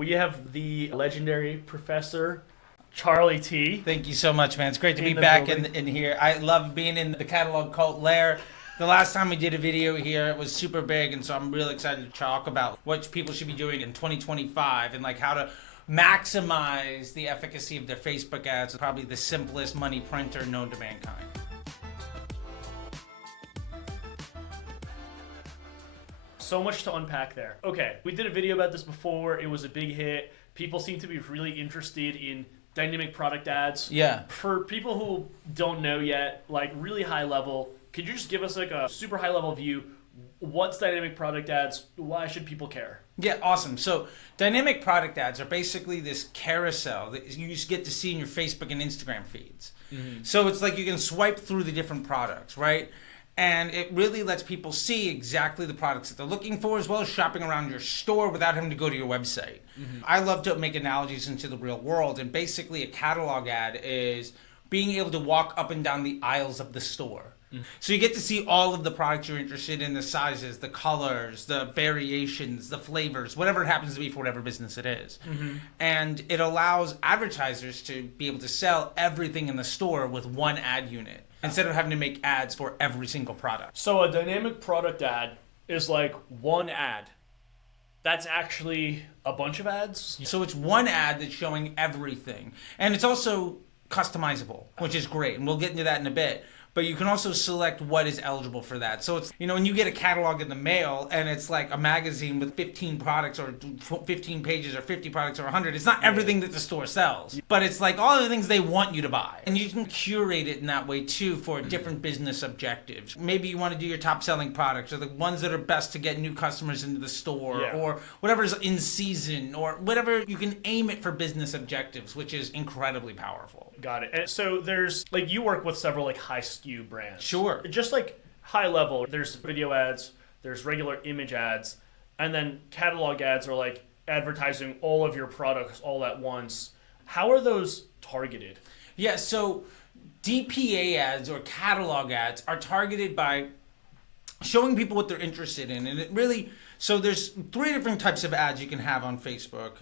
we have the legendary Professor Charley T. Thank you so much, man. It's great to be the back building. in here. I love being in the catalog cult lair. The last time we did a video here, it was super big, and so I'm really excited to talk about what people should be doing in 2025 and like how to maximize the efficacy of their Facebook ads. Probably the simplest money printer known to mankind. So much to unpack there. Okay, we did a video about this before. It was a big hit. People seem to be really interested in dynamic product ads. Yeah. For people who don't know yet, like really high level, could you just give us like a super high level view? What's dynamic product ads? Why should people care? Yeah, awesome. So dynamic product ads are basically this carousel that you just get to see in your Facebook and Instagram feeds. Mm-hmm. So it's like you can swipe through the different products, right? And it really lets people see exactly the products that they're looking for, as well as shopping around your store without having to go to your website. Mm-hmm. I love to make analogies into the real world, and basically a catalog ad is being able to walk up and down the aisles of the store. Mm-hmm. So you get to see all of the products you're interested in, the sizes, the colors, the variations, the flavors, whatever it happens to be for whatever business it is. Mm-hmm. And it allows advertisers to be able to sell everything in the store with one ad unit, instead of having to make ads for every single product. So a dynamic product ad is like one ad. That's actually a bunch of ads? So it's one ad that's showing everything. And it's also customizable, which is great. And we'll get into that in a bit. But you can also select what is eligible for that. So it's, when you get a catalog in the mail and it's like a magazine with 15 products or 15 pages or 50 products or 100, it's not everything that the store sells. But it's like all the things they want you to buy. And you can curate it in that way too for different business objectives. Maybe you want to do your top selling products or the ones that are best to get new customers into the store or whatever's in season or whatever. You can aim it for business objectives, which is incredibly powerful. Got it. And so there's, like, you work with several, like, high SKU brands. Sure. Just, like, high level, there's video ads, there's regular image ads, and then catalog ads are, like, advertising all of your products all at once. How are those targeted? Yeah, so DPA ads or catalog ads are targeted by showing people what they're interested in. And it really... So there's 3 different types of ads you can have on Facebook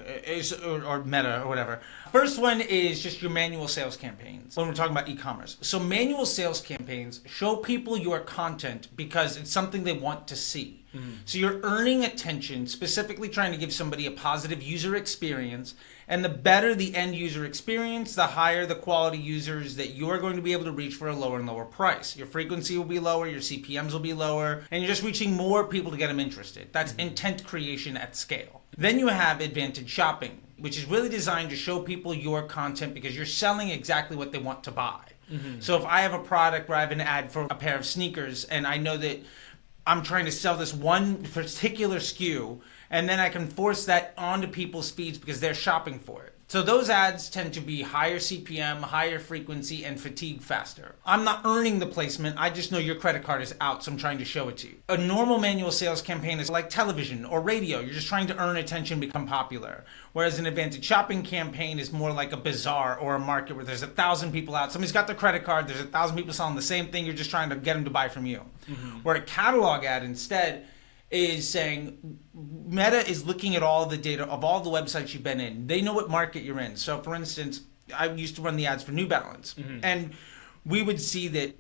or Meta or whatever. First one is just your manual sales campaigns when we're talking about e-commerce. So manual sales campaigns show people your content because it's something they want to see. Mm-hmm. So you're earning attention, specifically trying to give somebody a positive user experience. And the better the end user experience, the higher the quality users that you're going to be able to reach for a lower and lower price. Your frequency will be lower, your CPMs will be lower, and you're just reaching more people to get them interested. That's intent creation at scale. Then you have advantage shopping, which is really designed to show people your content because you're selling exactly what they want to buy. Mm-hmm. So if I have a product where I have an ad for a pair of sneakers and I know that I'm trying to sell this one particular SKU, and then I can force that onto people's feeds because they're shopping for it. So those ads tend to be higher CPM, higher frequency, and fatigue faster. I'm not earning the placement, I just know your credit card is out, so I'm trying to show it to you. A normal manual sales campaign is like television or radio. You're just trying to earn attention, become popular. Whereas an advantage shopping campaign is more like a bazaar or a market where there's 1,000 people out. Somebody's got their credit card, there's 1,000 people selling the same thing, you're just trying to get them to buy from you. Mm-hmm. Where a catalog ad instead is saying Meta is looking at all the data of all the websites you've been in. They know what market you're in. So for instance, I used to run the ads for New Balance. Mm-hmm. And we would see that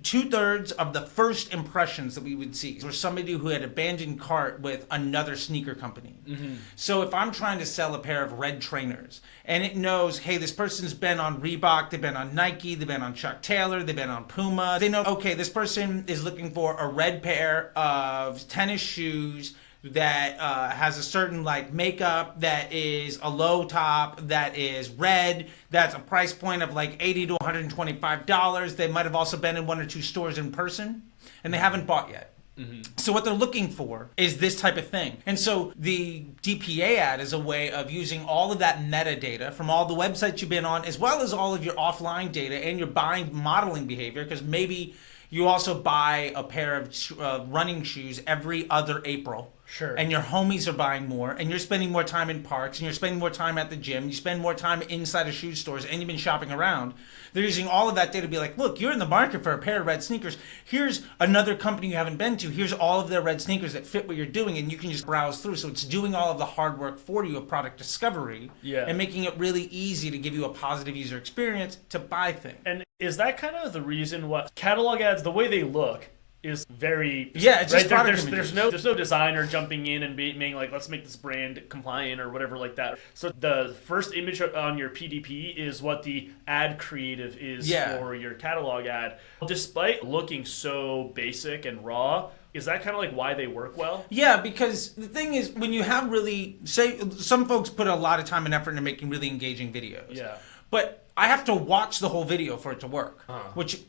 2/3 of the first impressions that we would see were somebody who had abandoned cart with another sneaker company. Mm-hmm. So if I'm trying to sell a pair of red trainers and it knows, hey, this person's been on Reebok, they've been on Nike, they've been on Chuck Taylor, they've been on Puma. They know, okay, this person is looking for a red pair of tennis shoes that has a certain like makeup, that is a low top, that is red, that's a price point of like $80 to $125. They might have also been in 1 or 2 stores in person and they haven't bought yet. Mm-hmm. So what they're looking for is this type of thing. And so the DPA ad is a way of using all of that metadata from all the websites you've been on, as well as all of your offline data and your buying modeling behavior, because maybe you also buy a pair of running shoes every other April. Sure. and your homies are buying more, and you're spending more time in parks, and you're spending more time at the gym, you spend more time inside of shoe stores, and you've been shopping around, they're using all of that data to be like, look, you're in the market for a pair of red sneakers. Here's another company you haven't been to. Here's all of their red sneakers that fit what you're doing, and you can just browse through. So it's doing all of the hard work for you of product discovery and making it really easy to give you a positive user experience to buy things. And is that kind of the reason what catalog ads, the way they look, is very it's just product there's no designer jumping in and being like, let's make this brand compliant or whatever like that. So the first image on your PDP is what the ad creative is for your catalog ad. Despite looking so basic and raw, is that kind of like why they work well? Yeah, because the thing is, when you have really, say, some folks put a lot of time and effort into making really engaging videos. Yeah. But I have to watch the whole video for it to work.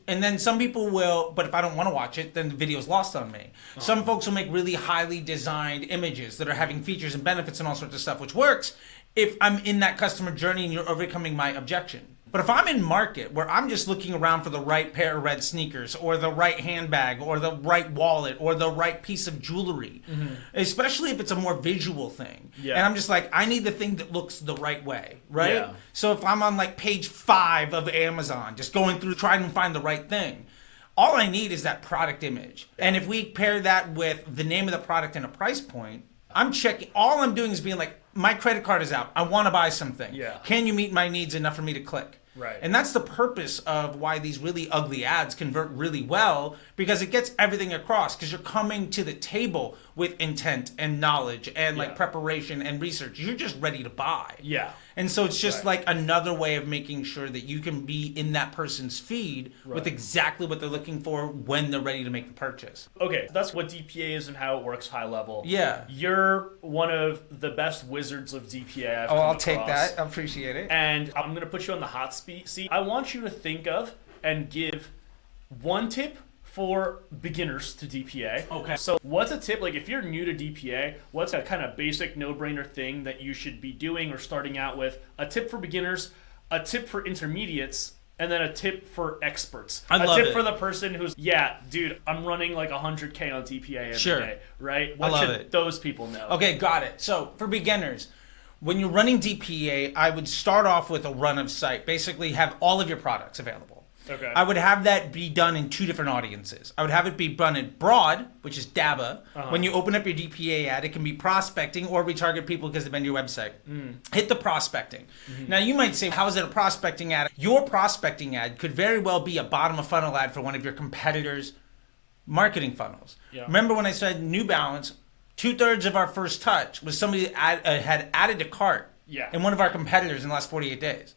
And then some people will, but if I don't want to watch it, then the video's lost on me. Some folks will make really highly designed images that are having features and benefits and all sorts of stuff, which works if I'm in that customer journey and you're overcoming my objection. But if I'm in market where I'm just looking around for the right pair of red sneakers or the right handbag or the right wallet or the right piece of jewelry, especially if it's a more visual thing, and I'm just like, I need the thing that looks the right way, right? Yeah. So if I'm on like page 5 of Amazon, just going through trying to find the right thing, all I need is that product image. And if we pair that with the name of the product and a price point, I'm checking, all I'm doing is being like, my credit card is out. I want to buy something. Can you meet my needs enough for me to click? Right. And that's the purpose of why these really ugly ads convert really well, because it gets everything across, because you're coming to the table with intent and knowledge and like preparation and research. You're just ready to buy. Yeah. And so it's just like another way of making sure that you can be in that person's feed with exactly what they're looking for when they're ready to make the purchase. Okay, that's what DPA is and how it works high level. Yeah. You're one of the best wizards of DPA I've come I'll across. take that. I appreciate it. And I'm going to put you on the hot seat. I want you to think of and give one tip for beginners to DPA. Okay. So what's a tip, like if you're new to DPA, what's a kind of basic no-brainer thing that you should be doing or starting out with? A tip for beginners, a tip for intermediates, and then a tip for experts. A tip for the person who's, dude, I'm running like 100K on DPA every day, right? What should those people know? Okay, got it. So for beginners, when you're running DPA, I would start off with a run of site. Basically have all of your products available. Okay. I would have that be done in 2 different audiences. I would have it be done in broad, which is DABA. When you open up your DPA ad, it can be prospecting or retarget people because they've been to your website. Hit the prospecting. Now you might say, how is it a prospecting ad? Your prospecting ad could very well be a bottom of funnel ad for one of your competitors' marketing funnels. Remember when I said New Balance, 2/3 of our first touch was somebody that had added to cart in one of our competitors in the last 48 days.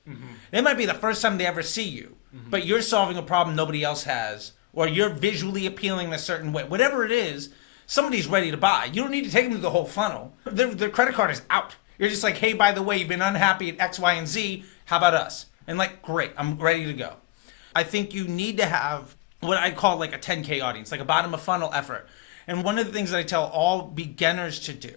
It might be the first time they ever see you. But you're solving a problem nobody else has, or you're visually appealing in a certain way. Whatever it is, somebody's ready to buy. You don't need to take them through the whole funnel. Their credit card is out. You're just like, hey, by the way, you've been unhappy at X, Y, and Z. How about us? And like, great, I'm ready to go. I think you need to have what I call like a 10K audience, like a bottom of funnel effort. And one of the things that I tell all beginners to do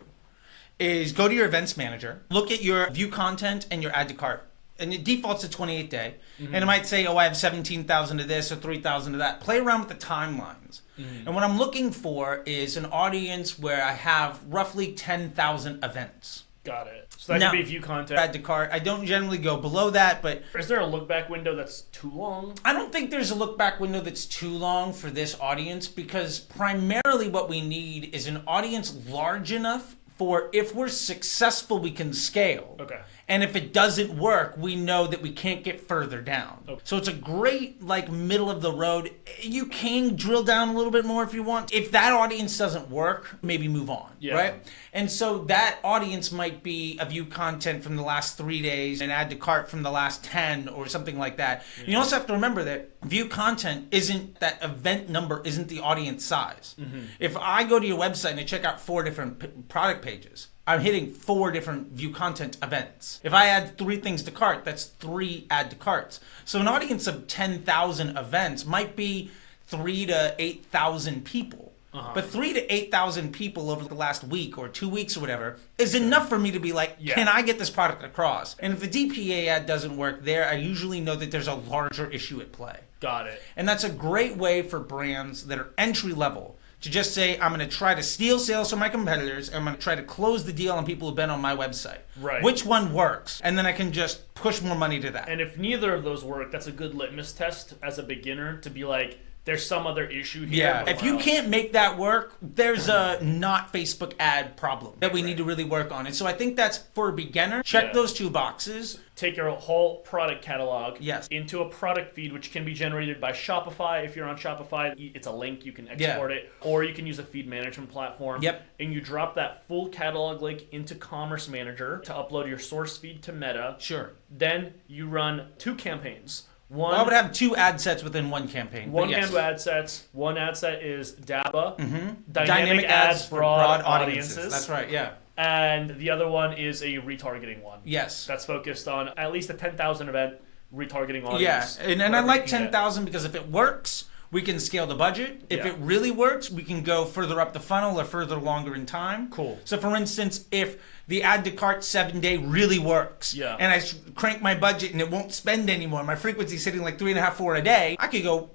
is go to your events manager, look at your view content and your add to cart. And it defaults to 28 day. And it might say, oh, I have 17,000 of this or 3,000 of that. Play around with the timelines. And what I'm looking for is an audience where I have roughly 10,000 events. Got it. So that could be view content. Add to cart. I don't generally go below that, but... Is there a look back window that's too long? I don't think there's a look back window that's too long for this audience, because primarily what we need is an audience large enough for, if we're successful, we can scale. Okay. And if it doesn't work, we know that we can't get further down. Okay. So it's a great, like, middle of the road. You can drill down a little bit more if you want. If that audience doesn't work, maybe move on, right? And so that audience might be a view content from the last 3 days and add to cart from the last 10 or something like that. You also have to remember that view content isn't, that event number isn't the audience size. If I go to your website and I check out 4 different product pages, I'm hitting 4 different view content events. If I add 3 things to cart, that's 3 add to carts. So an audience of 10,000 events might be 3 to 8,000 people. But 3 to 8,000 people over the last week or 2 weeks or whatever is enough for me to be like, can I get this product across? And if the DPA ad doesn't work there, I usually know that there's a larger issue at play. Got it. And that's a great way for brands that are entry level to just say, I'm going to try to steal sales from my competitors, and I'm going to try to close the deal on people who've been on my website. Right. Which one works? And then I can just push more money to that. And if neither of those work, that's a good litmus test as a beginner to be like, there's some other issue here. Yeah, if you can't make that work, there's a not Facebook ad problem that we need to really work on. And so I think that's for a beginner. Check those 2 boxes. Take your whole product catalog Yes. into a product feed, which can be generated by Shopify. If you're on Shopify, it's a link. You can export it. Or you can use a feed management platform. Yep. And you drop that full catalog link into Commerce Manager to upload your source feed to Meta. Sure. Then you run 2 campaigns. Well, I would have 2 ad sets within one campaign. One ad sets. One ad set is DABA, Mm-hmm. dynamic ads for broad audiences. That's right, yeah. And the other one is a retargeting one. Yes. That's focused on at least a 10,000 event retargeting audience. Yeah, and I like 10,000 because if it works, we can scale the budget. If it really works, we can go further up the funnel or further longer in time. Cool. So for instance, if the add to cart 7-day really works, and I crank my budget and it won't spend anymore, my frequency is sitting like 3.5, 4 a day, I could go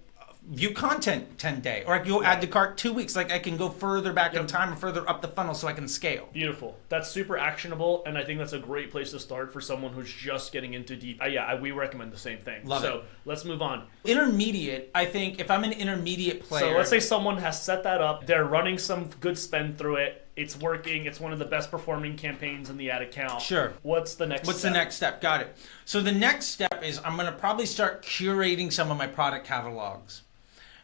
view content 10-day, or I can go add to cart 2 weeks. Like I can go further back in time or further up the funnel so I can scale. Beautiful. That's super actionable, and I think that's a great place to start for someone who's just getting into deep. We recommend the same thing. Love it. So let's move on. Intermediate, I think if I'm an intermediate player. So let's say someone has set that up. They're running some good spend through it. It's working. It's one of the best performing campaigns in the ad account. Sure. What's the next What's step? the next step? Got it. So the next step is I'm going to probably start curating some of my product catalogs.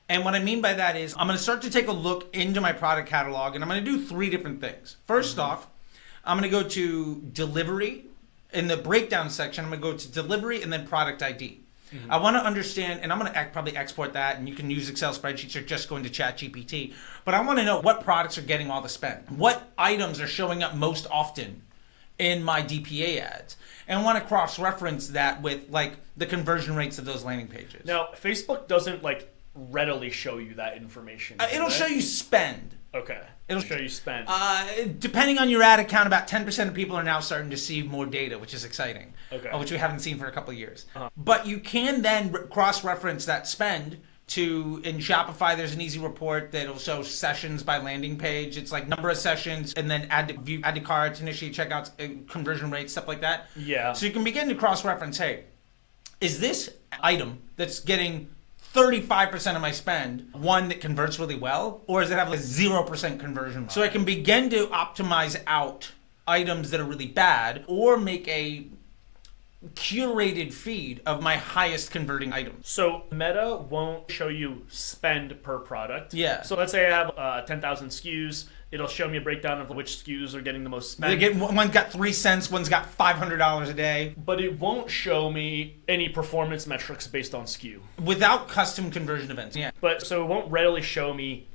And what I mean by that is I'm going to start to take a look into my product catalog, and I'm going to do 3 different things. First off, I'm going to go to delivery. In the breakdown section, I'm going to go to delivery and then product ID. I want to understand, and I'm going to probably export that, and you can use Excel spreadsheets or just go into ChatGPT. But I want to know what products are getting all the spend. What items are showing up most often in my DPA ads? And I want to cross-reference that with like the conversion rates of those landing pages. Now, Facebook doesn't readily show you that information. It'll show you spend. Okay. It'll show you spend. Depending on your ad account, about 10% of people are now starting to see more data, which is exciting. Okay. Which we haven't seen for a couple of years. But you can then cross-reference that spend in Shopify. There's an easy report that'll show sessions by landing page. It's like number of sessions and then add to carts, initiate checkouts, conversion rates, stuff like that. Yeah. So you can begin to cross-reference, hey, is this item that's getting 35% of my spend one that converts really well, or does it have a 0% conversion rate? So I can begin to optimize out items that are really bad, or make a curated feed of my highest converting items. So Meta won't show you spend per product. Yeah. So let's say I have 10,000 SKUs. It'll show me a breakdown of which SKUs are getting the most spend. One's got 3 cents, one's got $500 a day. But it won't show me any performance metrics based on SKU. Without custom conversion events. Yeah. But so it won't readily show me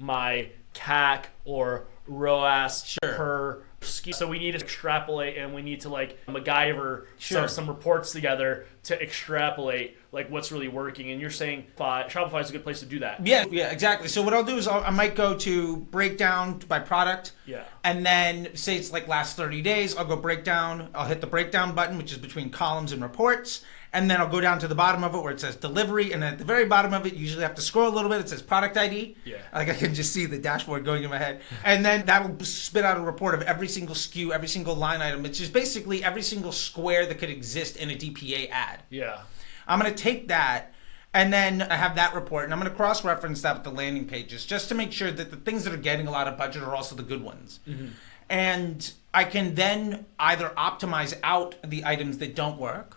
my CAC or ROAS per SKU. So we need to extrapolate, and we need to MacGyver some reports together to extrapolate what's really working. And you're saying Shopify is a good place to do that. Yeah, exactly. So what I'll do is I might go to breakdown by product. Yeah. And then say it's last 30 days, I'll go breakdown. I'll hit the breakdown button, which is between columns and reports. And then I'll go down to the bottom of it where it says delivery. And then at the very bottom of it, you usually have to scroll a little bit. It says product ID. Yeah. I can just see the dashboard going in my head. And then that will spit out a report of every single SKU, every single line item. It's just basically every single square that could exist in a DPA ad. Yeah. I'm going to take that, and then I have that report, and I'm going to cross-reference that with the landing pages just to make sure that the things that are getting a lot of budget are also the good ones. Mm-hmm. And I can then either optimize out the items that don't work,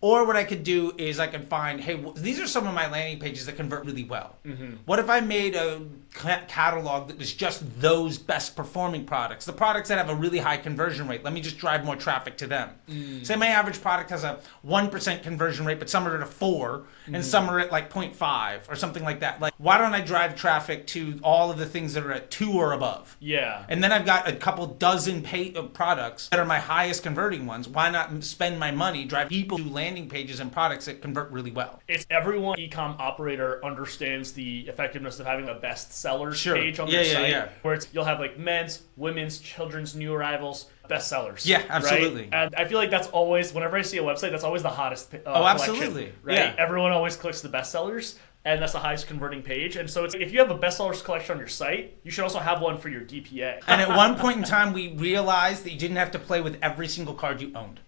or what I could do is I can find, hey, these are some of my landing pages that convert really well. Mm-hmm. What if I made a catalog that was just those best performing products, the products that have a really high conversion rate? Let me just drive more traffic to them. Say my average product has a 1% conversion rate, but some are at a 4, and some are at 0.5 or something like that. Why don't I drive traffic to all of the things that are at 2 or above? Yeah. And then I've got a couple dozen products that are my highest converting ones. Why not spend my money, drive people to landing pages and products that convert really well? It's everyone e-com operator understands the effectiveness of having a best sellers page on their site, where you'll have men's, women's, children's, new arrivals, bestsellers. Yeah, absolutely. Right? And I feel that's always, whenever I see a website, that's always the hottest absolutely. right? Yeah. Everyone always clicks the bestsellers. and that's the highest converting page. And so it's, if you have a bestsellers collection on your site, you should also have one for your DPA. And at one point in time, we realized that you didn't have to play with every single card you owned.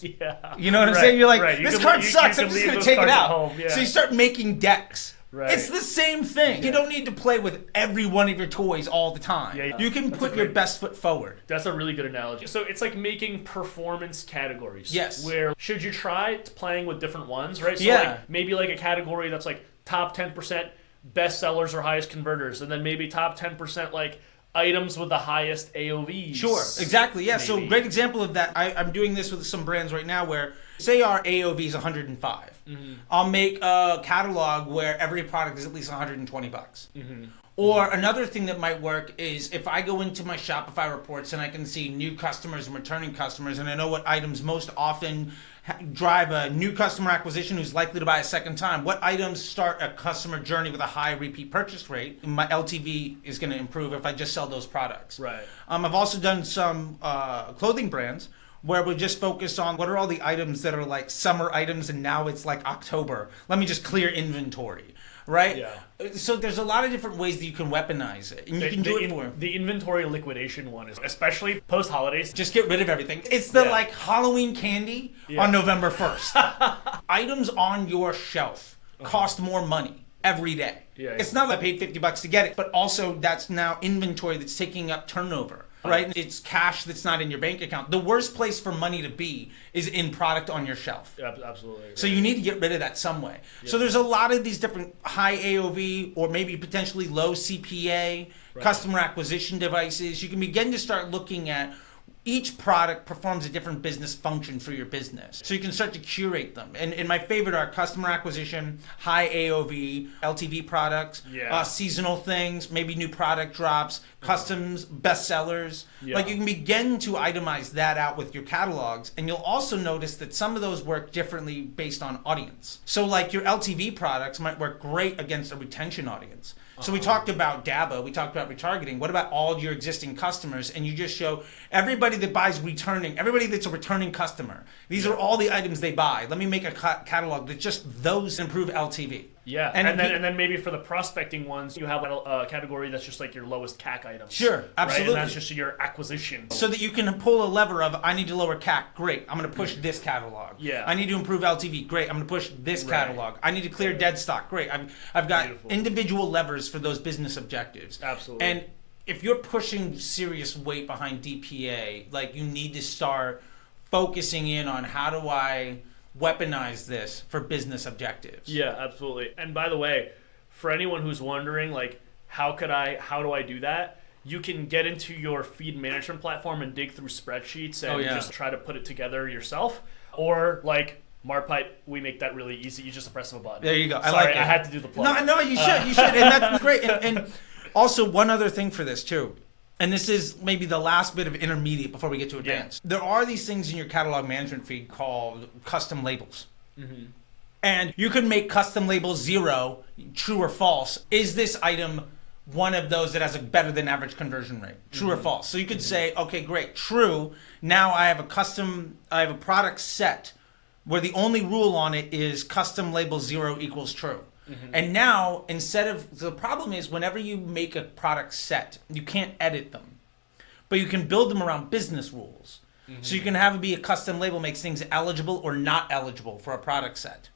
Yeah. You know what I'm saying? You're like, right. this card sucks, I'm just going to take it out. Home. Yeah. So you start making decks. Right. It's the same thing. You don't need to play with every one of your toys all the time. Yeah. You can put your best foot forward. That's a really good analogy. So it's like making performance categories. Yes. Where should you try playing with different ones, right? So Yeah. like maybe like a category that's like top 10% best sellers or highest converters, and then maybe top 10% like items with the highest AOVs. Sure, exactly. Yeah, so maybe. great example of that. I'm doing this with some brands right now where, say our AOV is 105. I'll make a catalog where every product is at least 120 bucks. Or another thing that might work is if I go into my Shopify reports and I can see new customers and returning customers, and I know what items most often drive a new customer acquisition who's likely to buy a second time. What items start a customer journey with a high repeat purchase rate? My LTV is going to improve if I just sell those products. Right. I've also done some clothing brands where we just focus on what are all the items that are like summer items and now it's like October. Let me just clear inventory, right? Yeah. So there's a lot of different ways that you can weaponize it, and you can do it for the inventory liquidation one is especially post holidays. just get rid of everything. It's the Yeah. like Halloween candy on November 1st. Items on your shelf cost more money every day. Yeah, It's not like I paid $50 to get it, but also that's now inventory that's taking up turnover. Right? It's cash that's not in your bank account. The worst place for money to be is in product on your shelf. Yeah, absolutely. So you need to get rid of that some way. So there's a lot of these different high AOV or maybe potentially low CPA customer acquisition devices. You can begin to start looking at each product performs a different business function for your business. So you can start to curate them. And my favorite are customer acquisition, high AOV, LTV products, seasonal things, maybe new product drops, customs, bestsellers. Like you can begin to itemize that out with your catalogs. And you'll also notice that some of those work differently based on audience. So like your LTV products might work great against a retention audience. So we talked about DABA, we talked about retargeting. What about all your existing customers? And you just show everybody that buys returning, everybody that's a returning customer. These are all the items they buy. Let me make a catalog that's just those improve LTV. Yeah, and then maybe for the prospecting ones, you have a category that's just like your lowest CAC items. Sure, absolutely. Right? And that's just your acquisition. So that you can pull a lever of, I need to lower CAC, great, I'm going to push this catalog. Yeah. I need to improve LTV, great, I'm going to push this catalog. I need to clear dead stock, great. I've got individual levers for those business objectives. Absolutely. And if you're pushing serious weight behind DPA, like you need to start focusing in on how do I weaponize this for business objectives. Yeah, absolutely. And by the way, for anyone who's wondering, like, how do I do that? You can get into your feed management platform and dig through spreadsheets and just try to put it together yourself. Or like Marpipe, we make that really easy. You just press of a button. There you go. Sorry, I like it. I had to do the plug. No, you should. You should. And that's great. And also, one other thing for this, too. And this is maybe the last bit of intermediate before we get to advanced. There are these things in your catalog management feed called custom labels. And you can make custom label 0, true or false. Is this item one of those that has a better than average conversion rate? True or false? So you could say, okay, great, true. Now I have a product set where the only rule on it is custom label 0 equals true. And now, the problem is whenever you make a product set, you can't edit them. But you can build them around business rules. So you can have it be a custom label makes things eligible or not eligible for a product set.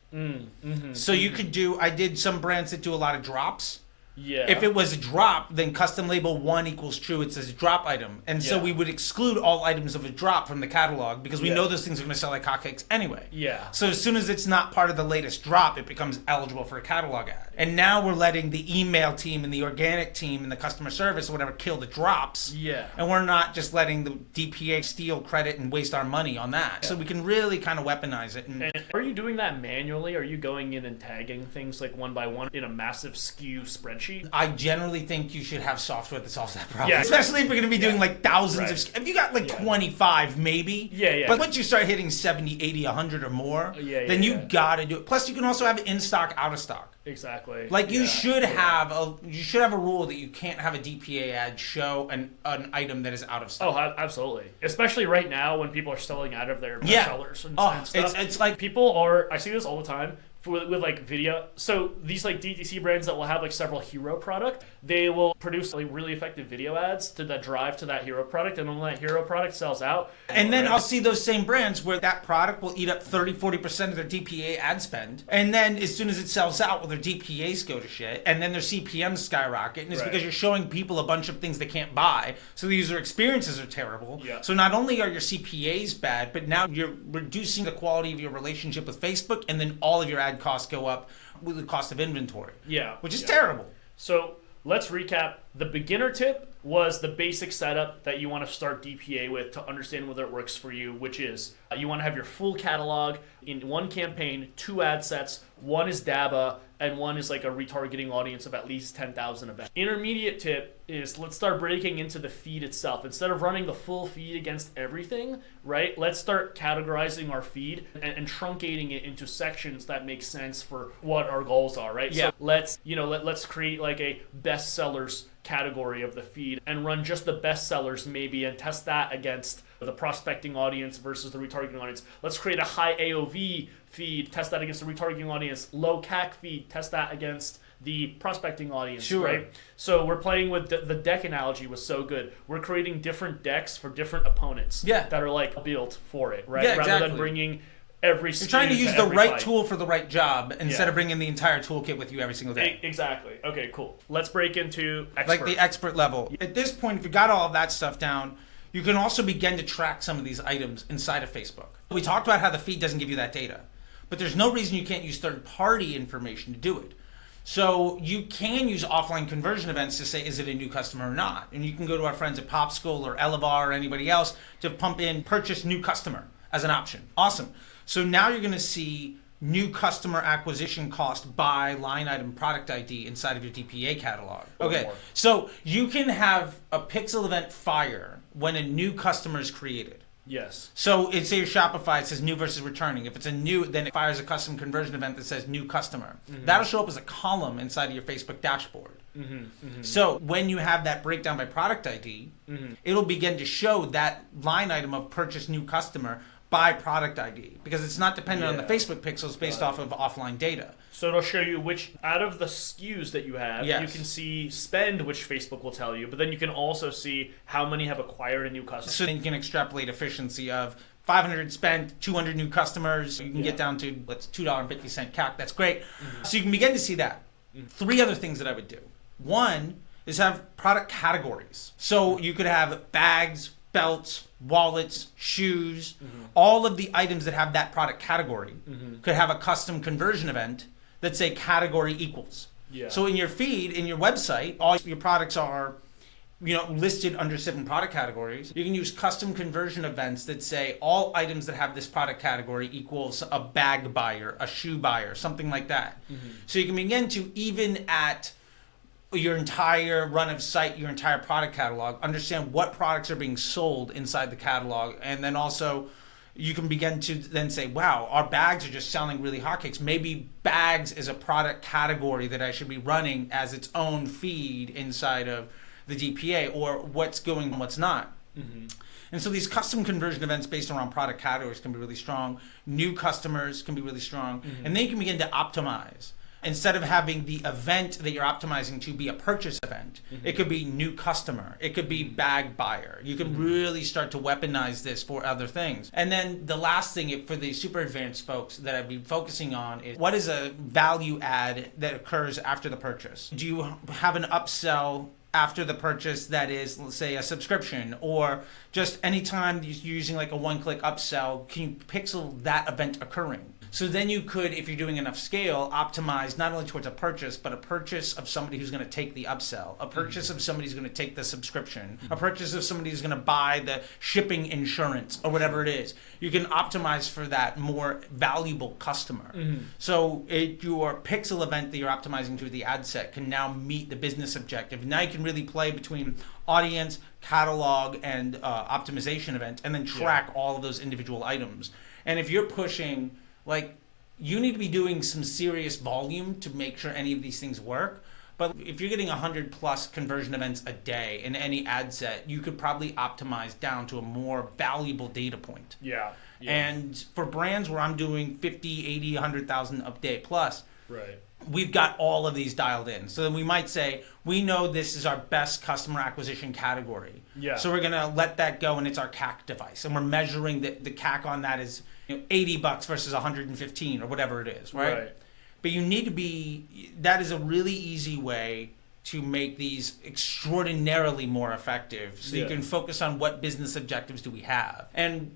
So you could I did some brands that do a lot of drops. Yeah. If it was a drop, then custom label 1 equals true. It says drop item. And so we would exclude all items of a drop from the catalog because we know those things are going to sell like hotcakes anyway. Yeah. So as soon as it's not part of the latest drop, it becomes eligible for a catalog ad. And now we're letting the email team and the organic team and the customer service or whatever kill the drops. Yeah. And we're not just letting the DPA steal credit and waste our money on that. Yeah. So we can really kind of weaponize it. And are you doing that manually? Are you going in and tagging things like one by one in a massive SKU spreadsheet? I generally think you should have software that solves that problem. Yeah. Especially if you're going to be doing like thousands of SKUs. If you got like 25, maybe. Yeah. But once you start hitting 70, 80, 100 or more, then you got to do it. Plus, you can also have it in stock, out of stock. Exactly. Like you should have a rule that you can't have a DPA ad show an item that is out of stock. Oh, absolutely. Especially right now when people are selling out of their bestsellers and stuff. It's like I see this all the time. with like video. So these like DTC brands that will have like several hero product, they will produce like really effective video ads to that drive to that hero product, and when that hero product sells out, and then I'll see those same brands where that product will eat up 30-40% of their DPA ad spend, and then as soon as it sells out, well, their DPAs go to shit, and then their CPMs skyrocket, and it's because you're showing people a bunch of things they can't buy, so the user experiences are terrible. So not only are your CPAs bad, but now you're reducing the quality of your relationship with Facebook, and then all of your ad costs go up with the cost of inventory. Which is terrible. So let's recap. The beginner tip was the basic setup that you want to start DPA with to understand whether it works for you, which is you want to have your full catalog in one campaign, 2 ad sets. One is DABA, and one is like a retargeting audience of at least 10,000 events. Intermediate tip is let's start breaking into the feed itself. Instead of running the full feed against everything, right? Let's start categorizing our feed and truncating it into sections that make sense for what our goals are, right? So let's create like a bestsellers category of the feed and run just the bestsellers maybe and test that against the prospecting audience versus the retargeting audience. Let's create a high AOV feed, test that against the retargeting audience. Low CAC feed, test that against the prospecting audience, right? So we're playing with the deck analogy was so good. We're creating different decks for different opponents that are like built for it, right? Rather than bringing every You're trying to use the right tool for the right job instead of bringing the entire toolkit with you every single day. Exactly. Okay, cool. Let's break into expert. Like the expert level. At this point, if you got all of that stuff down, you can also begin to track some of these items inside of Facebook. We talked about how the feed doesn't give you that data, but there's no reason you can't use third-party information to do it. So you can use offline conversion events to say, is it a new customer or not? And you can go to our friends at Popsicle or Elevar or anybody else to pump in purchase new customer as an option. Awesome. So now you're going to see new customer acquisition cost by line item product ID inside of your DPA catalog. Okay, so you can have a pixel event fire when a new customer is created. Yes. So it's say your Shopify, it says new versus returning. If it's a new, then it fires a custom conversion event that says new customer. That'll show up as a column inside of your Facebook dashboard. So when you have that breakdown by product ID, it'll begin to show that line item of purchase new customer by product ID, because it's not dependent on the Facebook pixels based off of offline data. So it'll show you which, out of the SKUs that you have, you can see spend, which Facebook will tell you, but then you can also see how many have acquired a new customer. So then you can extrapolate efficiency of 500 spent, 200 new customers. You can get down to, let's $2.50 CAC. That's great. So you can begin to see that. 3 other things that I would do. One is have product categories. So you could have bags, belts, wallets, shoes, all of the items that have that product category could have a custom conversion event that say category equals. So in your feed, in your website, all your products are listed under 7 product categories. You can use custom conversion events that say all items that have this product category equals a bag buyer, a shoe buyer, something like that. So you can begin to, even at your entire run of site, your entire product catalog, understand what products are being sold inside the catalog, and then also you can begin to then say, wow, our bags are just selling really hotcakes. Maybe bags is a product category that I should be running as its own feed inside of the DPA, or what's going and what's not. And so these custom conversion events based around product categories can be really strong. New customers can be really strong. And then you can begin to optimize. Instead of having the event that you're optimizing to be a purchase event, it could be new customer, it could be bag buyer. You can really start to weaponize this for other things. And then the last thing for the super advanced folks that I'd be focusing on is, what is a value add that occurs after the purchase? Do you have an upsell after the purchase that is, let's say, a subscription, or just anytime you're using like a one-click upsell, can you pixel that event occurring? So then you could, if you're doing enough scale, optimize not only towards a purchase, but a purchase of somebody who's going to take the upsell, a purchase of somebody who's going to take the subscription, a purchase of somebody who's going to buy the shipping insurance or whatever it is. You can optimize for that more valuable customer. So your pixel event that you're optimizing to the ad set can now meet the business objective. Now you can really play between audience, catalog, and optimization event, and then track all of those individual items. And if you're pushing, like, you need to be doing some serious volume to make sure any of these things work. But if you're getting 100 plus conversion events a day in any ad set, you could probably optimize down to a more valuable data point. Yeah. And for brands where I'm doing 50, 80, 100,000 a day plus, Right. we've got all of these dialed in. So then we might say, we know this is our best customer acquisition category. Yeah. So we're going to let that go, and it's our CAC device. And we're measuring the CAC on that is $80 versus 115 or whatever it is, right? But you need to that is a really easy way to make these extraordinarily more effective. So you can focus on what business objectives do we have. And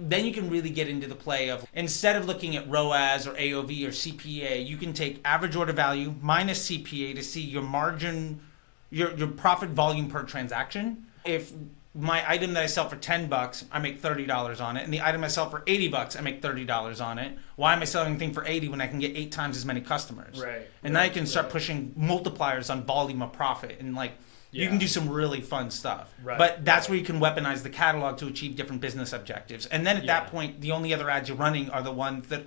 then you can really get into the play of, instead of looking at ROAS or AOV or CPA, you can take average order value minus CPA to see your margin, your profit volume per transaction. If my item that I sell for $10, I make $30 on it, and the item I sell for $80, I make $30 on it. Why am I selling anything for $80 when I can get 8 times as many customers? Right. And now you can start pushing multipliers on volume of profit, and you can do some really fun stuff. Right. But that's where you can weaponize the catalog to achieve different business objectives. And then at that point, the only other ads you're running are the ones that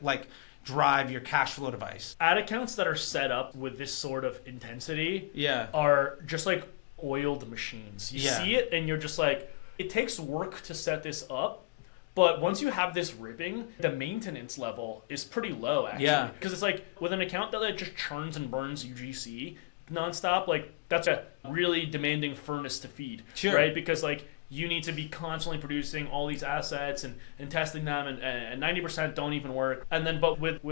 drive your cash flow device. Ad accounts that are set up with this sort of intensity Yeah. are just like oiled machines. You see it and you're just like, it takes work to set this up, but once you have this ripping, the maintenance level is pretty low actually. Yeah. Because it's like with an account that just churns and burns UGC nonstop, that's a really demanding furnace to feed. Sure. Right? Because you need to be constantly producing all these assets and testing them, and 90% don't even work. And then but with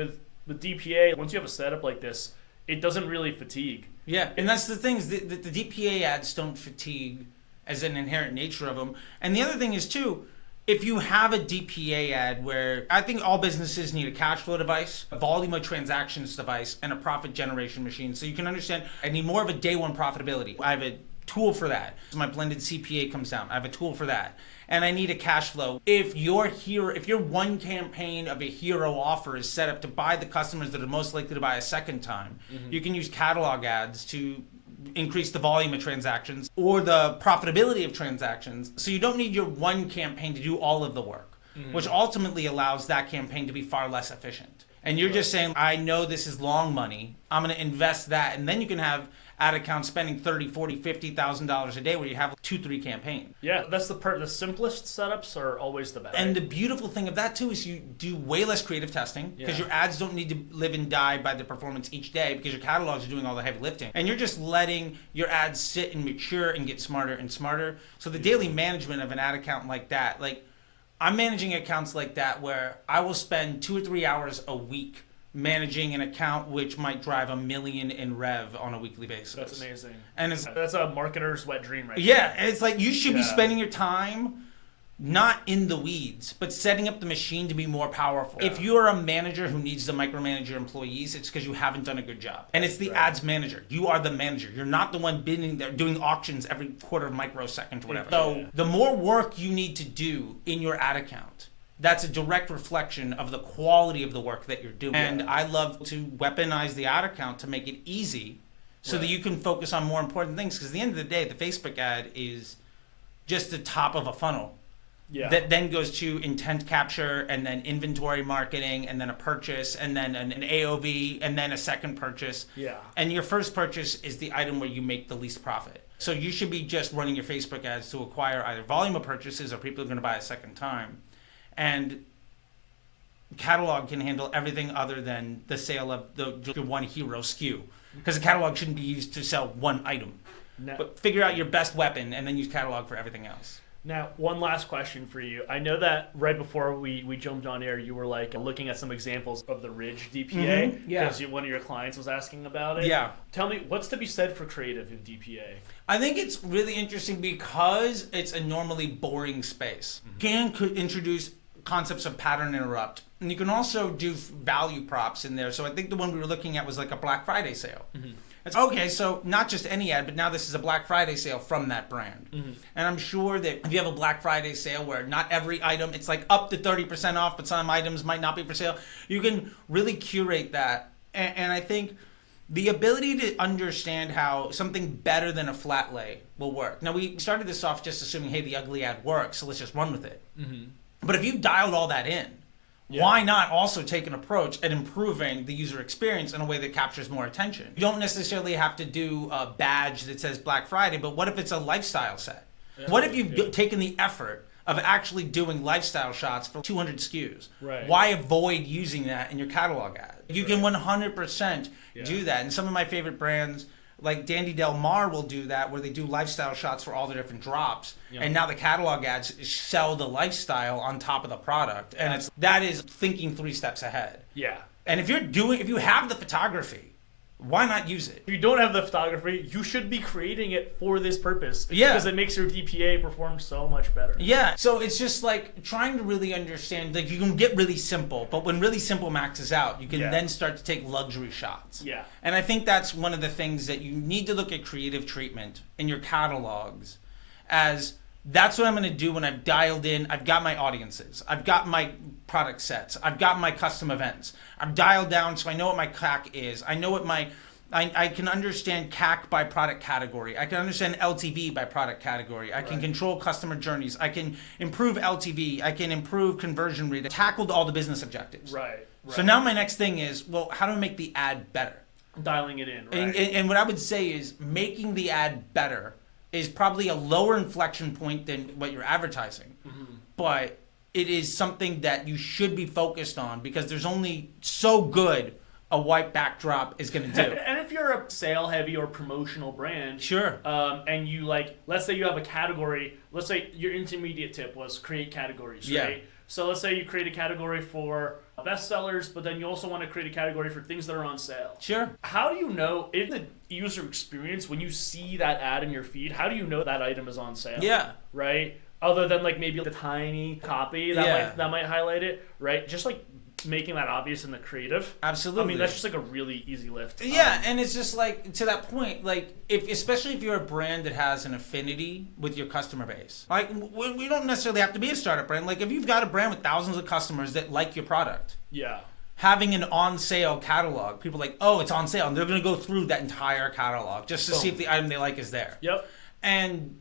DPA, once you have a setup like this, it doesn't really fatigue. Yeah, and that's the thing, is the DPA ads don't fatigue as an inherent nature of them. And the other thing is too, if you have a DPA ad where, I think all businesses need a cash flow device, a volume of transactions device, and a profit generation machine. So you can understand, I need more of a day one profitability. I have a tool for that. So my blended CPA comes down. I have a tool for that. And I need a cash flow. If your one campaign of a hero offer is set up to buy the customers that are most likely to buy a second time, you can use catalog ads to increase the volume of transactions or the profitability of transactions. So you don't need your one campaign to do all of the work, which ultimately allows that campaign to be far less efficient. And you're just saying, I know this is long money, I'm going to invest that, and then you can have ad accounts spending $30,000, $40,000, $50,000 a day where you have 2-3 campaigns. Yeah, that's the simplest setups are always the best. And the beautiful thing of that too is you do way less creative testing because your ads don't need to live and die by the performance each day because your catalogs are doing all the heavy lifting. And you're just letting your ads sit and mature and get smarter and smarter. So the daily management of an ad account like that, I'm managing accounts like that where I will spend 2 or 3 hours a week managing an account which might drive $1 million in rev on a weekly basis. That's amazing. And that's a marketer's wet dream right there. It's you should be spending your time not in the weeds, but setting up the machine to be more powerful. If you're a manager who needs to micromanage your employees, it's because you haven't done a good job. And it's the ads manager. You are the manager. You're not the one bidding there, doing auctions every quarter of microsecond or whatever. So the more work you need to do in your ad account, that's a direct reflection of the quality of the work that you're doing. And I love to weaponize the ad account to make it easy so that you can focus on more important things. Because at the end of the day, the Facebook ad is just the top of a funnel. Yeah. That then goes to intent capture and then inventory marketing and then a purchase and then an AOV and then a second purchase. Yeah. And your first purchase is the item where you make the least profit. So you should be just running your Facebook ads to acquire either volume of purchases or people are going to buy a second time. And catalog can handle everything other than the sale of the one hero SKU. Because the catalog shouldn't be used to sell one item. No. But figure out your best weapon and then use catalog for everything else. Now, one last question for you. I know that right before we jumped on air, you were looking at some examples of the Ridge DPA because one of your clients was asking about it. Yeah. Tell me, what's to be said for creative in DPA? I think it's really interesting because it's a normally boring space. Could introduce concepts of pattern interrupt. And you can also do value props in there. So I think the one we were looking at was a Black Friday sale. It's okay, so not just any ad, but now this is a Black Friday sale from that brand. And I'm sure that if you have a Black Friday sale where not every item, it's up to 30% off, but some items might not be for sale, you can really curate that. And I think the ability to understand how something better than a flat lay will work. Now, we started this off just assuming, hey, the ugly ad works, so let's just run with it. But if you dialed all that in, Why not also take an approach at improving the user experience in a way that captures more attention? You don't necessarily have to do a badge that says Black Friday, but what if it's a lifestyle set? What if you've taken the effort of actually doing lifestyle shots for 200 SKUs? Right. Why avoid using that in your catalog ad? You can 100% do that. And some of my favorite brands, like Dandy Del Mar, will do that, where they do lifestyle shots for all the different drops. And now the catalog ads sell the lifestyle on top of the product. And that is thinking 3 steps ahead. Yeah. And if you have the photography, why not use it? If you don't have the photography, you should be creating it for this purpose. Yeah. Because it makes your DPA perform so much better. Yeah. So it's just like trying to really understand, like you can get really simple, but when really simple maxes out, you can then start to take luxury shots. Yeah. And I think that's one of the things that you need to look at creative treatment in your catalogs as that's what I'm going to do when I've dialed in. I've got my audiences. I've got my product sets. I've got my custom events. I've dialed down so I know what my CAC is. I know what I can understand CAC by product category. I can understand LTV by product category. I can control customer journeys. I can improve LTV. I can improve conversion rate. I tackled all the business objectives. Right. So now my next thing is, well, how do I make the ad better? Dialing it in, right? And what I would say is making the ad better is probably a lower inflection point than what you're advertising. But it is something that you should be focused on because there's only so good a white backdrop is going to do. And if you're a sale heavy or promotional brand, Sure. And you let's say you have a category, let's say your intermediate tip was create categories, Yeah. right? So let's say you create a category for bestsellers, but then you also want to create a category for things that are on sale. Sure. How do you know in the user experience when you see that ad in your feed, how do you know that item is on sale? Yeah. Right? Other than like maybe the tiny copy that might highlight it, right? Just like making that obvious in the creative. Absolutely. I mean, that's just like a really easy lift. Yeah, and it's just like to that point, like especially if you're a brand that has an affinity with your customer base. Like we don't necessarily have to be a startup brand. Like if you've got a brand with thousands of customers that like your product, Yeah. having an on sale catalog, people are like, oh, it's on sale, and they're going to go through that entire catalog just to see if the item they like is there. Yep. And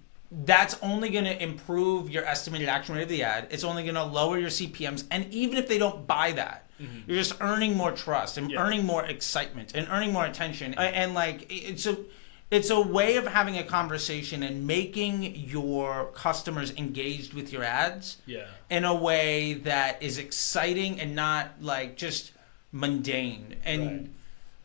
that's only going to improve your estimated action rate of the ad. It's only going to lower your CPMs. And even if they don't buy that, you're just earning more trust and earning more excitement and earning more attention. And like, it's a way of having a conversation and making your customers engaged with your ads in a way that is exciting and not like just mundane. And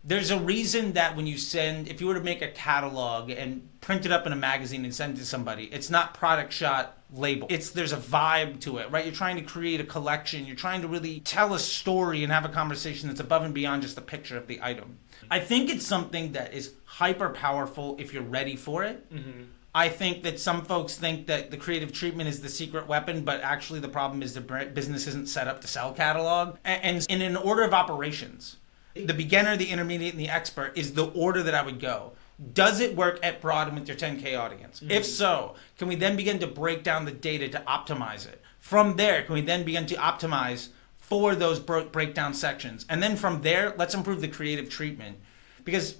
there's a reason that when you if you were to make a catalog and print it up in a magazine and send it to somebody, it's not product shot label. There's a vibe to it, right? You're trying to create a collection. You're trying to really tell a story and have a conversation that's above and beyond just a picture of the item. I think it's something that is hyper powerful if you're ready for it. I think that some folks think that the creative treatment is the secret weapon, but actually the problem is the business isn't set up to sell catalog. And in an order of operations, the beginner, the intermediate, and the expert is the order that I would go. Does it work at broad and with your 10K audience? If so, can we then begin to break down the data to optimize it? From there, can we then begin to optimize for those breakdown sections? And then from there, let's improve the creative treatment. Because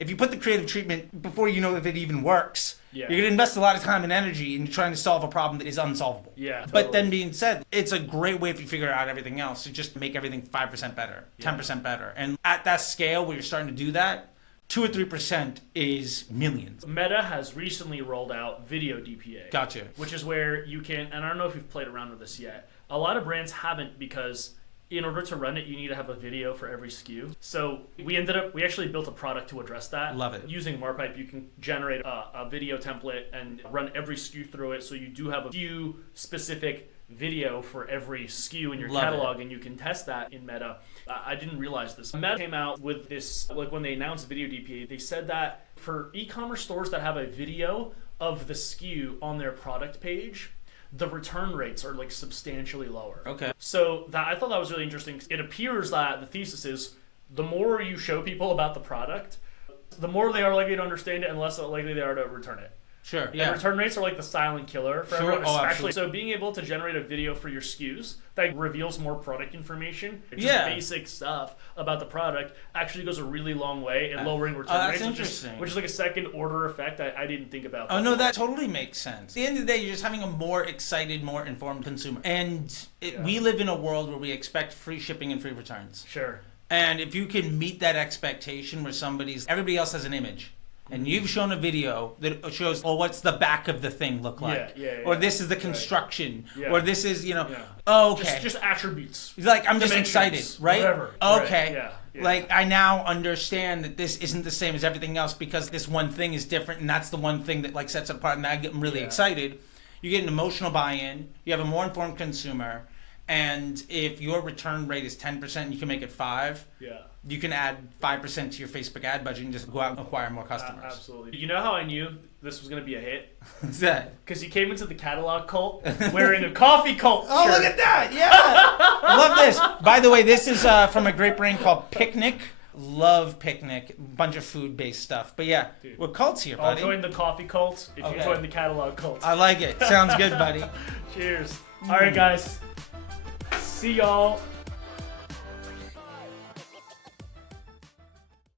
if you put the creative treatment before you know if it even works, you're going to invest a lot of time and energy in trying to solve a problem that is unsolvable. Yeah. Totally. But then being said, it's a great way if you figure out everything else to just make everything 5% better, 10% better. And at that scale where you're starting to do that, 2 or 3% is millions. Meta has recently rolled out video DPA. Gotcha. Which is where you can, and I don't know if you've played around with this yet. A lot of brands haven't because in order to run it, you need to have a video for every SKU. So we actually built a product to address that. Love it. Using Marpipe, you can generate a video template and run every SKU through it. So you do have a SKU specific video for every SKU in your catalog, and you can test that in Meta. I didn't realize this. Meta came out with this, like when they announced video DPA, they said that for e-commerce stores that have a video of the SKU on their product page, the return rates are like substantially lower. Okay. So I thought that was really interesting. It appears that the thesis is the more you show people about the product, the more they are likely to understand it and less likely they are to return it. Sure. And Yeah. return rates are like the silent killer for Sure. everyone, Oh, especially. absolutely. So being able to generate a video for your SKUs that reveals more product information, just Yeah. basic stuff about the product, actually goes a really long way in lowering return that's rates, interesting. which is like a second order effect I didn't think about. Oh, no, before. that totally makes sense. At the end of the day, you're just having a more excited, more informed consumer. And we live in a world where we expect free shipping and free returns. Sure. And if you can meet that expectation where everybody else has an image. And you've shown a video that shows, oh, what's the back of the thing look like? Or this is the construction. Yeah. Or this is, Yeah. oh, okay. Just attributes. He's like, I'm just Dimensions, excited, right? whatever. Okay. Right. Yeah. Like, I now understand that this isn't the same as everything else because this one thing is different, and that's the one thing that like sets it apart, and I get really excited. You get an emotional buy-in. You have a more informed consumer, and if your return rate is 10%, you can make it 5%. Yeah. You can add 5% to your Facebook ad budget and just go out and acquire more customers. Absolutely. You know how I knew this was going to be a hit? What's that? Because he came into the catalog cult wearing a coffee cult Oh, shirt. look at that! Yeah, I love this. By the way, this is from a great brand called Picnic. Love Picnic. Bunch of food-based stuff. But yeah, Dude. we're cults here, I'll buddy. join the coffee cult if you join the catalog cult. I like it. Sounds good, buddy. Cheers. All right, guys. See y'all